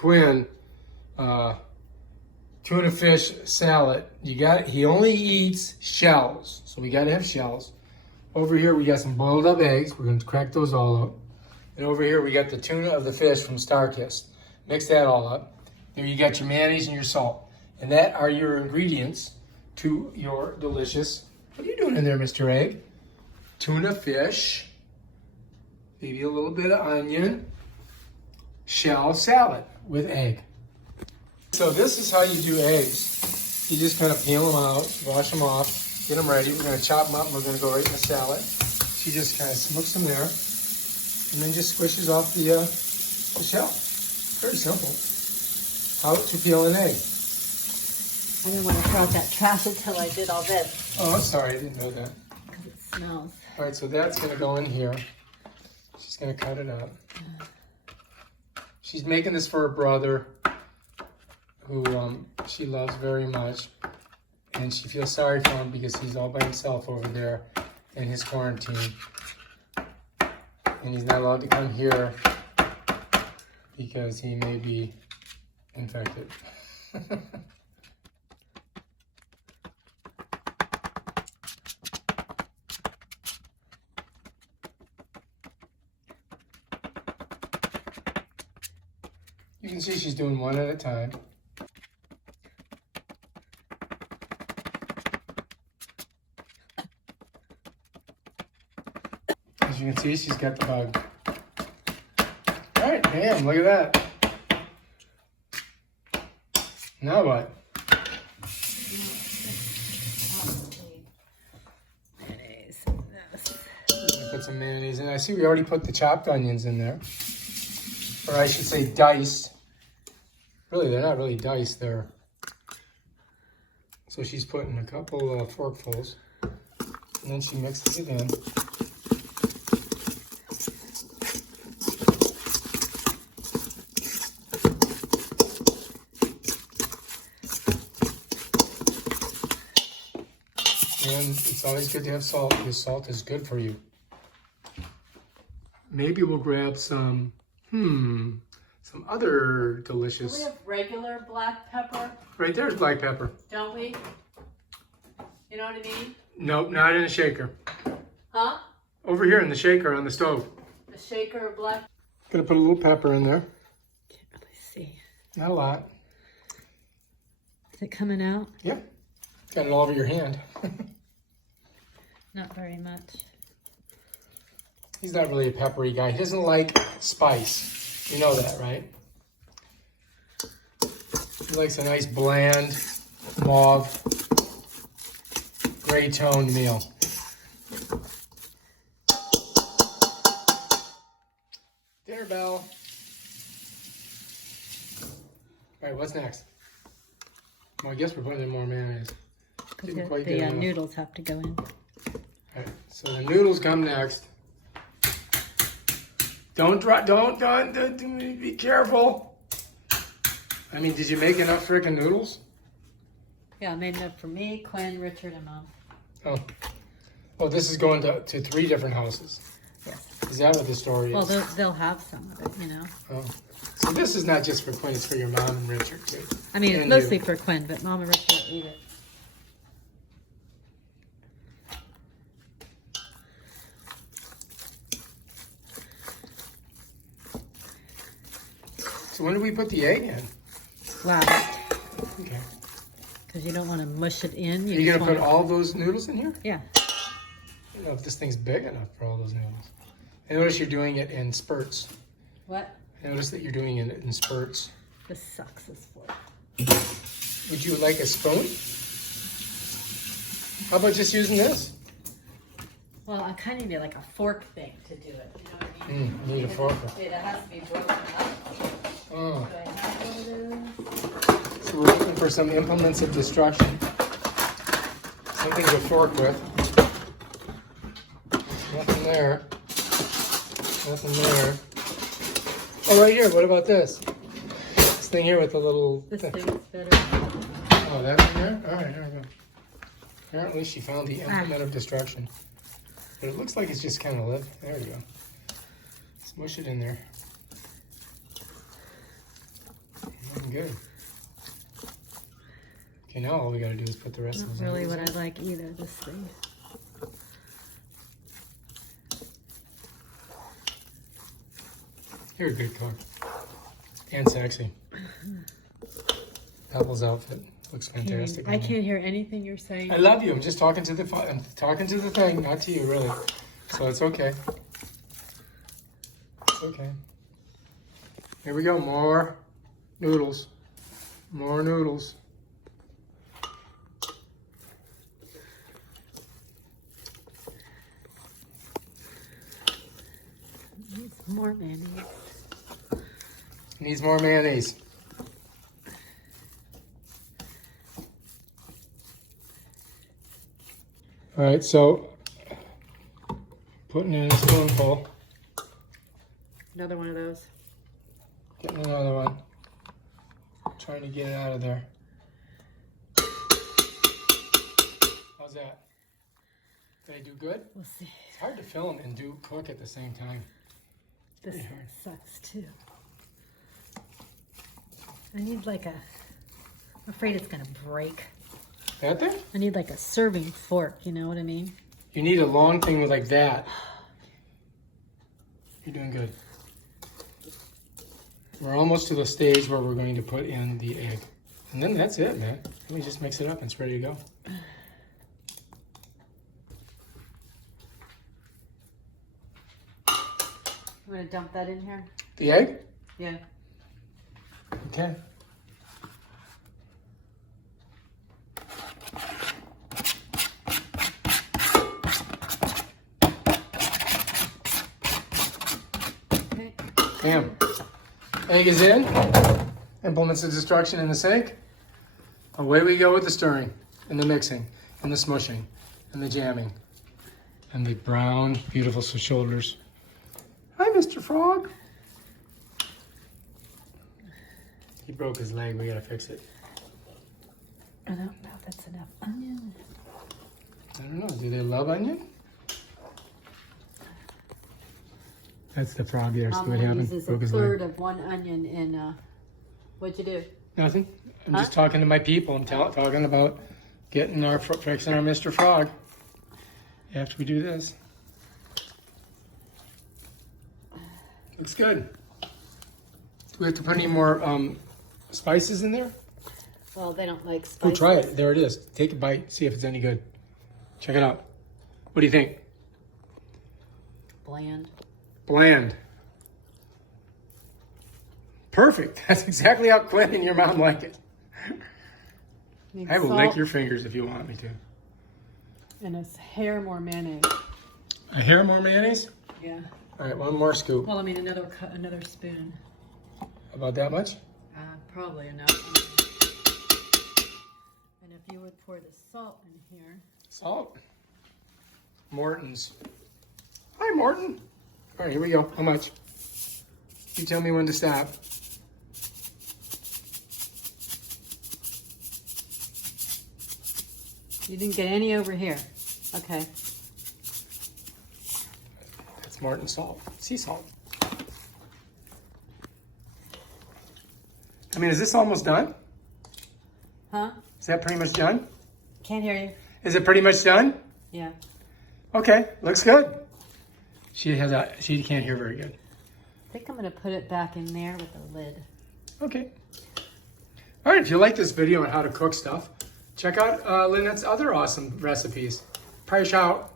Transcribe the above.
Quinn tuna fish salad. He only eats shells, so we gotta have shells. Over here we got some boiled up eggs. We're gonna crack those all up. And over here we got the tuna of the fish from Starkist. Mix that all up. There you got your mayonnaise and your salt. And that are your ingredients to your delicious, what are you doing in there, Mr. Egg? Tuna fish, maybe a little bit of onion, shell salad with egg. So this is how you do eggs. You just kind of peel them out, wash them off, get them ready. We're gonna chop them up and we're gonna go right in the salad. She just kind of smokes them there and then just squishes off the shell. Very simple. How to peel an egg. I didn't want to throw out that trash until I did all this. Oh, I'm sorry, I didn't know that. Because it smells. All right, so that's gonna go in here. She's gonna cut it up. She's making this for her brother, who she loves very much. And she feels sorry for him because he's all by himself over there in his quarantine. And he's not allowed to come here because he may be infected. You can see she's doing one at a time. As you can see, she's got the bug. All right, bam, look at that. Now what? Mayonnaise. Put some mayonnaise in. I see we already put the chopped onions in there. Or I should say diced. Really, they're not really diced, they're... So she's putting a couple forkfuls, and then she mixes it in. And it's always good to have salt, because salt is good for you. Maybe we'll grab some other delicious... Do we have regular black pepper? Right there's black pepper. Don't we? You know what I mean? Nope, not in a shaker. Huh? Over here in the shaker on the stove. The shaker of black... Gonna put a little pepper in there. Can't really see. Not a lot. Is it coming out? Yep. Got it all over your hand. Not very much. He's not really a peppery guy. He doesn't like spice. You know that, right? He likes a nice bland, mauve, gray toned meal. Dinner bell. All right, what's next? Well, I guess we're putting in more mayonnaise. Didn't quite get The enough. noodles have to go in. All right, so the noodles come next. Don't be careful. I mean, did you make enough frickin' noodles? Yeah, I made enough for me, Quinn, Richard, and Mom. Oh. Well, this is going to 3 different houses. Yes. Is that what the story is? Well, they'll have some of it, you know. Oh. So this is not just for Quinn, it's for your mom and Richard, too. I mean, it's And mostly you. for Quinn, but Mom and Richard will eat it. So when do we put the egg in? Wow. Okay. Because you don't want to mush it in. Are you going to put all those noodles in here? Yeah. I don't know if this thing's big enough for all those noodles. I notice you're doing it in spurts. What? I notice that you're doing it in spurts. This sucks this fork. Would you like a spoon? How about just using this? Well, I kind of need like a fork thing to do it. You know what I mean? You need a fork. It has to be broken up. Oh. Do I have one of those? So we're looking for some implements of destruction. Something to fork with. Nothing there. Nothing there. Oh, right here. What about this? This thing here with the little... This thing's better. Oh, that in there? All right, here we go. Apparently she found the implement of destruction. But it looks like it's just kind of lit. There we go. Smush it in there. looking good. Okay, now all we gotta do is put the rest of Not those really onions what in. I like either, this thing. You're a good cook. And sexy. Pebble's outfit looks fantastic. I can't hear anything you're saying. I love you. I'm just talking to the I'm talking to the thing, not to you, really. So it's okay. It's okay. Here we go. More noodles. More noodles. Needs more mayonnaise. Needs more mayonnaise. All right, so putting in a spoonful. Another one of those. Getting another one. Trying to get it out of there. How's that? Did I do good? We'll see. It's hard to film and do cook at the same time. This Pretty one hard. sucks too. I need like a, I'm afraid it's gonna break. That thing? I need like a serving fork, you know what I mean? You need a long thing with like that. You're doing good. We're almost to the stage where we're going to put in the egg. And then that's it, man. Let me just mix it up and it's ready to go. I'm gonna dump that in here. The egg? Yeah. Okay. Okay. Bam. Egg is in. Implements of destruction in the sink. Away we go with the stirring and the mixing and the smushing and the jamming and the brown, beautiful shoulders. Hi, Mr. Frog. He broke his leg. We gotta fix it. I don't know if that's enough onion. I don't know. Do they love onion? That's the frog there. See what happened? uses Broke a his third leg. of one onion in, what'd you do? Nothing. I'm just talking to my people. I'm talking about getting our fixing our Mr. Frog. After we do this, looks good. Do we have to put any more spices in there? Well, they don't like Oh, spicy. try it. There it is. Take a bite. See if it's any good. Check it out. What do you think? Bland. Bland. Perfect. That's exactly how Quinn and your mom like it. Needs I will salt lick your fingers if you want me to. and a hair more mayonnaise. A hair more mayonnaise? Yeah. All right, one more scoop. Well, I mean another spoon. About that much? Probably enough. And if you would pour the salt in here. Salt. Morton's. Hi, Morton. All right, here we go. How much? You tell me when to stop. You didn't get any over here. Okay. That's Morton salt. Sea salt. I mean, is this almost done? Huh? Is that pretty much done? Can't hear you. Is it pretty much done? Yeah. Okay, looks good. She can't hear very good. I think I'm gonna put it back in there with the lid. Okay. All right, if you like this video on how to cook stuff, check out Lynette's other awesome recipes. Price out.